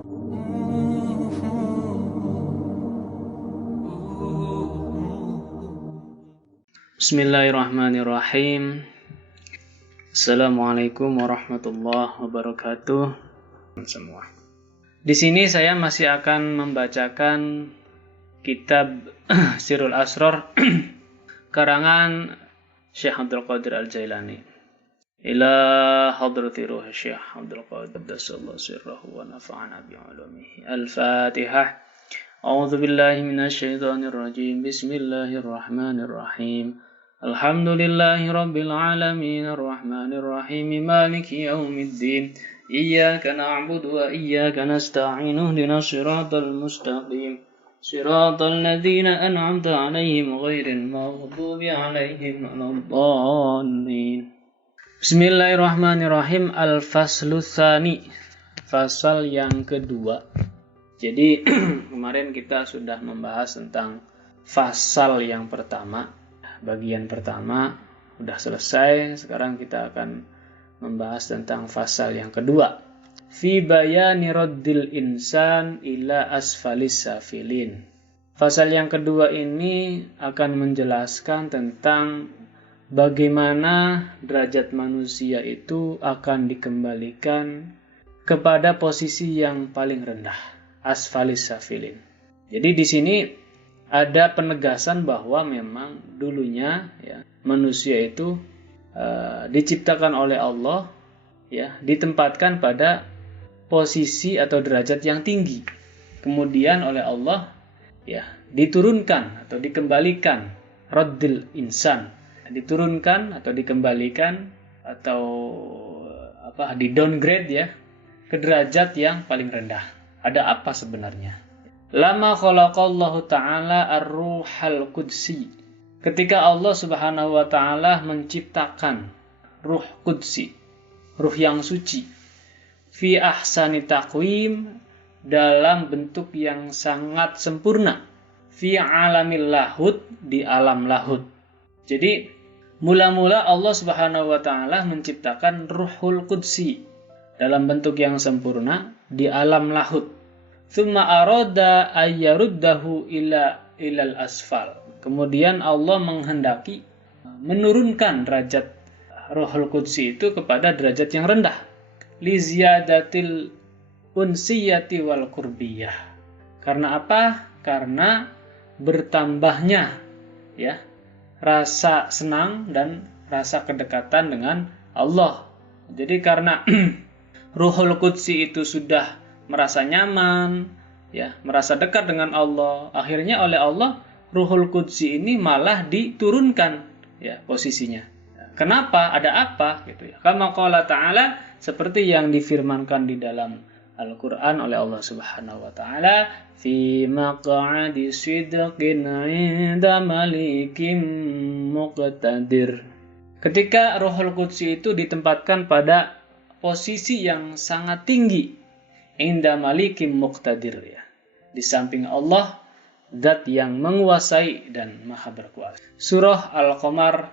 Bismillahirrahmanirrahim. Assalamualaikum warahmatullahi wabarakatuh. Semua. Di sini saya masih akan membacakan kitab Sirrul Asrar karangan Syekh Abdul Qadir Al-Jailani. Ila hadrati ruh Syekh Abdul Qadir qaddasallahu sirrahu wa nafa'ana bi'ulumihi. Al-Fatihah. A'udzu billahi minasyaitonir rajim. Bismillahirrahmanirrahim. Alhamdulillahi rabbil alamin arrahmanir rahim maliki yaumiddin. Iyyaka na'budu wa iyyaka nasta'in ihdinas siratal mustaqim. Siratal ladzina an'amta 'alaihim ghairil maghdubi 'alaihim waladdallin. Bismillahirrahmanirrahim. Al-faslu tsani. Fasal yang kedua. Jadi kemarin kita sudah membahas tentang fasal yang pertama. Bagian pertama sudah selesai. Sekarang kita akan membahas tentang fasal yang kedua. Fi bayani raddil insan ila asfalis safilin. Fasal yang kedua ini akan menjelaskan tentang bagaimana derajat manusia itu akan dikembalikan kepada posisi yang paling rendah, asfalis safilin. Jadi di sini ada penegasan bahwa memang dulunya ya, manusia itu diciptakan oleh Allah ya, ditempatkan pada posisi atau derajat yang tinggi. Kemudian oleh Allah ya diturunkan atau dikembalikan raddil insan, diturunkan atau dikembalikan atau di downgrade ya ke derajat yang paling rendah. Ada apa sebenarnya? Lama khalaqallahu ta'ala ar-ruhal qudsi. Ketika Allah Subhanahu wa ta'ala menciptakan ruh qudsi, ruh yang suci, fi ahsani taqwim, dalam bentuk yang sangat sempurna, fi alamil lahud, di alam lahud. Jadi mula-mula Allah Subhanahu wa ta'ala menciptakan ruhul qudsi dalam bentuk yang sempurna di alam lahud. Tsumma arada ayyaruddahu ilal asfal. Kemudian Allah menghendaki menurunkan derajat Ruhul Qudsi itu kepada derajat yang rendah. Li ziyadatil unsiyati wal qurbiyah. Karena apa? Karena bertambahnya ya rasa senang dan rasa kedekatan dengan Allah. Jadi karena Ruhul Qudsi itu sudah merasa nyaman, ya, merasa dekat dengan Allah. Akhirnya oleh Allah, Ruhul Qudsi ini malah diturunkan, ya, posisinya. Kenapa? Ada apa? Gitu ya. Kama qala ta'ala, seperti yang difirmankan di dalam Al-Quran oleh Allah Subhanahu Wa Taala, fi maq'adi sidqin 'inda malikim muqtadir. Ketika Ruhul Qudsi itu ditempatkan pada posisi yang sangat tinggi, inda malikim muqtadir ya. Di samping Allah, zat yang menguasai dan maha berkuasa. Surah Al-Qamar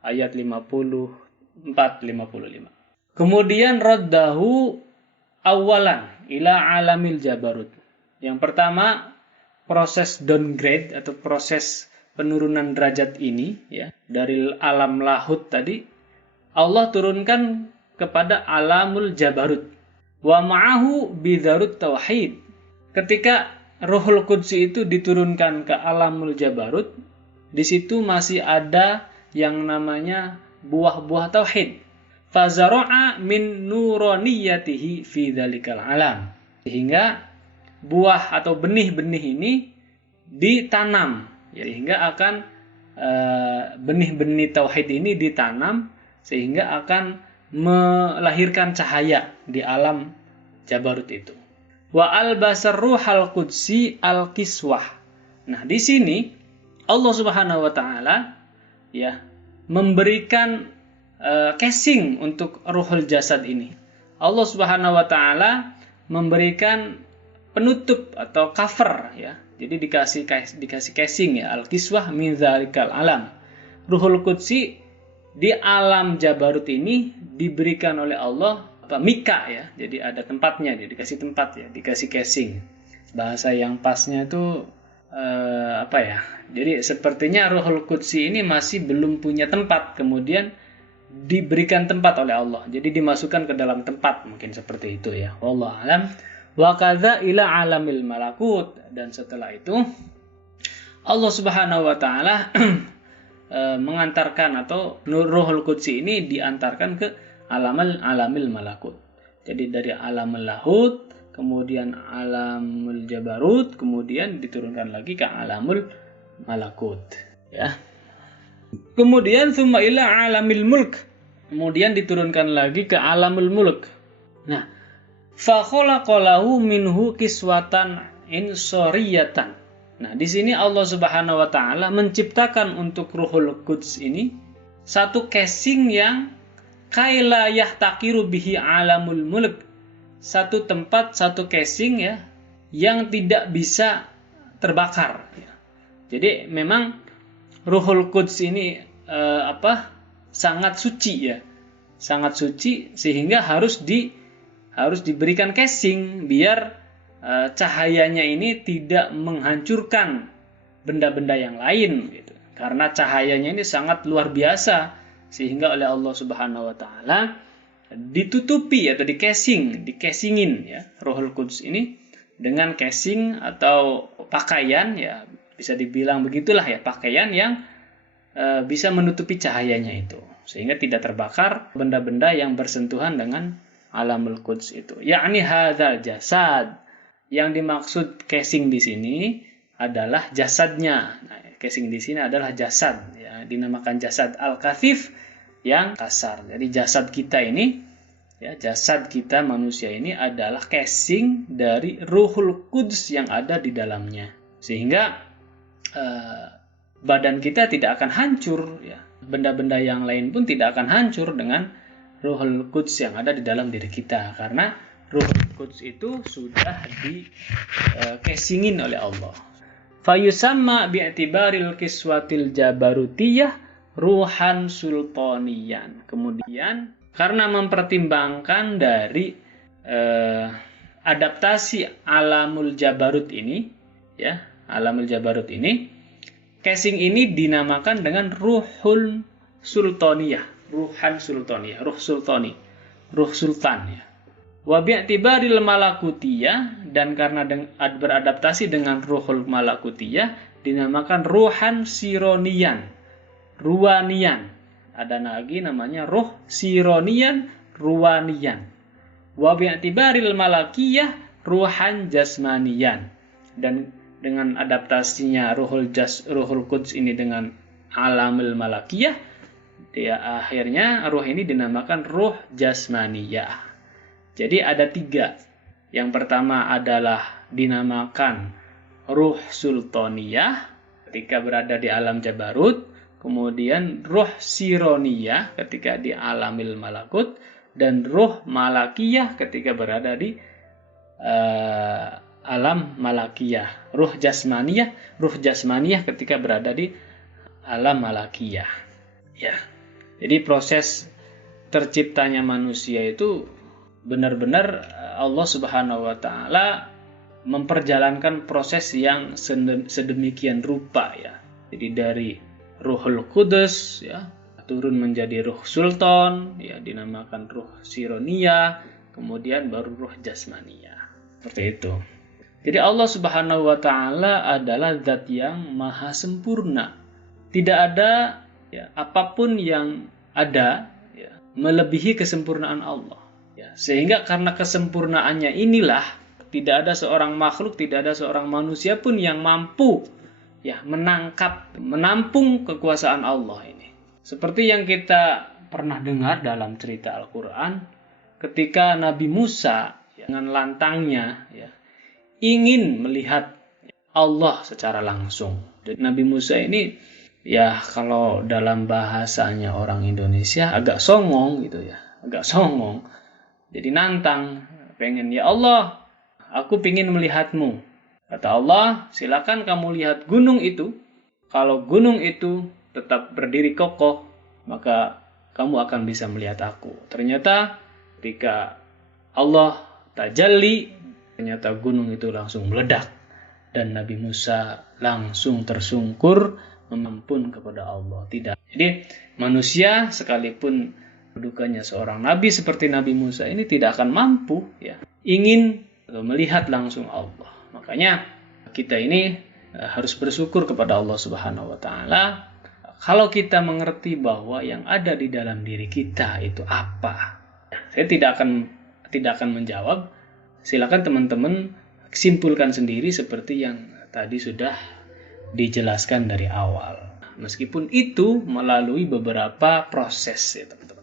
ayat 54-55. Kemudian raddahu awalan ila alamil jabarut. Yang pertama, proses downgrade atau proses penurunan derajat ini ya, dari alam lahut tadi Allah turunkan kepada alamul jabarut. Wa ma'ahu bidarut tauhid. Ketika Ruhul Qudsi itu diturunkan ke alamul jabarut, di situ masih ada yang namanya buah-buah tauhid. Fazara'a min nuraniyatihi fi dzalikal alam. Sehingga buah atau benih-benih ini ditanam, ya, sehingga akan benih-benih tauhid ini ditanam sehingga akan melahirkan cahaya di alam jabarut itu. Wa albasar ruhal qudsi al-kiswah. Nah, di sini Allah Subhanahu wa taala ya memberikan casing untuk ruhul jasad ini. Allah Subhanahu wa taala memberikan penutup atau cover ya. Jadi dikasih casing ya, al-kiswah min dzalikal alam. Ruhul Qudsi di alam jabarut ini diberikan oleh Allah mika ya. Jadi ada tempatnya, dia dikasih tempat ya, dikasih casing. Bahasa yang pasnya itu Jadi sepertinya Ruhul Qudsi ini masih belum punya tempat, kemudian diberikan tempat oleh Allah. Jadi dimasukkan ke dalam tempat, mungkin seperti itu ya. Wallahu alam. Wa kadza ila alamil malakut, dan setelah itu Allah Subhanahu wa taala mengantarkan, atau Ruhul Qudsi ini diantarkan ke alamil malakut. Jadi dari alamul lahut, kemudian alamul jabarut, kemudian diturunkan lagi ke alamul malakut ya. Kemudian summa ila alamil mulk, kemudian diturunkan lagi ke alamul mulk. Nah, fa khalaqalahu minhu kiswatan insoriyatan. Nah, di sini Allah Subhanahu wa taala menciptakan untuk Ruhul Quds ini satu casing yang kaila yahtaqiru bihi alamul mulk. Satu tempat, satu casing ya, yang tidak bisa terbakar ya. Jadi memang Ruhul Quds ini sangat suci ya. Sangat suci sehingga harus diberikan casing biar cahayanya ini tidak menghancurkan benda-benda yang lain gitu. Karena cahayanya ini sangat luar biasa sehingga oleh Allah Subhanahu wa taala ditutupi atau dicasingin ya Ruhul Quds ini dengan casing atau pakaian ya, bisa dibilang begitulah ya, pakaian yang bisa menutupi cahayanya itu sehingga tidak terbakar benda-benda yang bersentuhan dengan alamul quds itu. Yakni hadzal jasad, yang dimaksud casing di sini adalah jasadnya. Nah, casing di sini adalah jasad ya, dinamakan jasad al-kathif yang kasar. Jadi jasad kita ini ya, jasad kita manusia ini adalah casing dari Ruhul Quds yang ada di dalamnya. Sehingga badan kita tidak akan hancur ya. Benda-benda yang lain pun tidak akan hancur dengan Ruhul Quds yang ada di dalam diri kita, karena Ruhul Quds itu sudah di-casingin oleh Allah. Fayusamma bi'tibaril kiswatil jabarutiyah ruhan sultaniyan. Kemudian karena mempertimbangkan dari adaptasi alamul jabarut ini ya, alamul jabarut ini, casing ini dinamakan dengan ruhul sultaniyah, ruhan sultaniyah, ruh sultani, ruh sultan ya. Wa bi'tibaril malakutiyah, dan karena beradaptasi dengan ruhul malakutiyah dinamakan ruhan sironian, ruanian. Ada lagi namanya ruh sironian, ruanian. Wa bi'tibaril malakiyah ruhan jasmanian, dan dengan adaptasinya Ruhul Quds ini dengan alamul malakiyah, dia akhirnya ruh ini dinamakan ruh jasmaniyah. Jadi ada 3. Yang pertama adalah dinamakan ruh sultaniyah ketika berada di alam jabarut, kemudian ruh sironiyah ketika di alamil malakut, dan ruh malakiyah ketika berada di alam malakiyah. Ruh jasmaniyah ketika berada di alam malakiyah. Ya. Jadi proses terciptanya manusia itu benar-benar Allah Subhanahu wa taala memperjalankan proses yang sedemikian rupa ya. Jadi dari Ruhul Qudus ya turun menjadi ruh sultan ya, dinamakan ruh sironiyah, kemudian baru ruh jasmaniyah. Seperti itu. Jadi Allah Subhanahu wa taala adalah zat yang maha sempurna. Tidak ada ya, apapun yang ada ya, melebihi kesempurnaan Allah. Ya, sehingga karena kesempurnaannya inilah tidak ada seorang makhluk, tidak ada seorang manusia pun yang mampu ya menampung kekuasaan Allah ini. Seperti yang kita pernah dengar dalam cerita Al-Qur'an, ketika Nabi Musa ya, dengan lantangnya ya, ingin melihat Allah secara langsung. Dan Nabi Musa ini ya kalau dalam bahasanya orang Indonesia agak songong gitu ya, agak songong. Jadi nantang, pengen, ya Allah, aku pengen melihatmu. Kata Allah, silakan kamu lihat gunung itu. Kalau gunung itu tetap berdiri kokoh, maka kamu akan bisa melihat aku. Ternyata ketika Allah tajalli, ternyata gunung itu langsung meledak dan Nabi Musa langsung tersungkur memohon kepada Allah. Tidak. Jadi manusia sekalipun kedudukannya seorang nabi seperti Nabi Musa ini tidak akan mampu ya ingin melihat langsung Allah. Makanya kita ini harus bersyukur kepada Allah Subhanahu wa taala kalau kita mengerti bahwa yang ada di dalam diri kita itu apa. Saya tidak akan menjawab. Silakan teman-teman simpulkan sendiri seperti yang tadi sudah dijelaskan dari awal. Meskipun itu melalui beberapa proses ya teman-teman.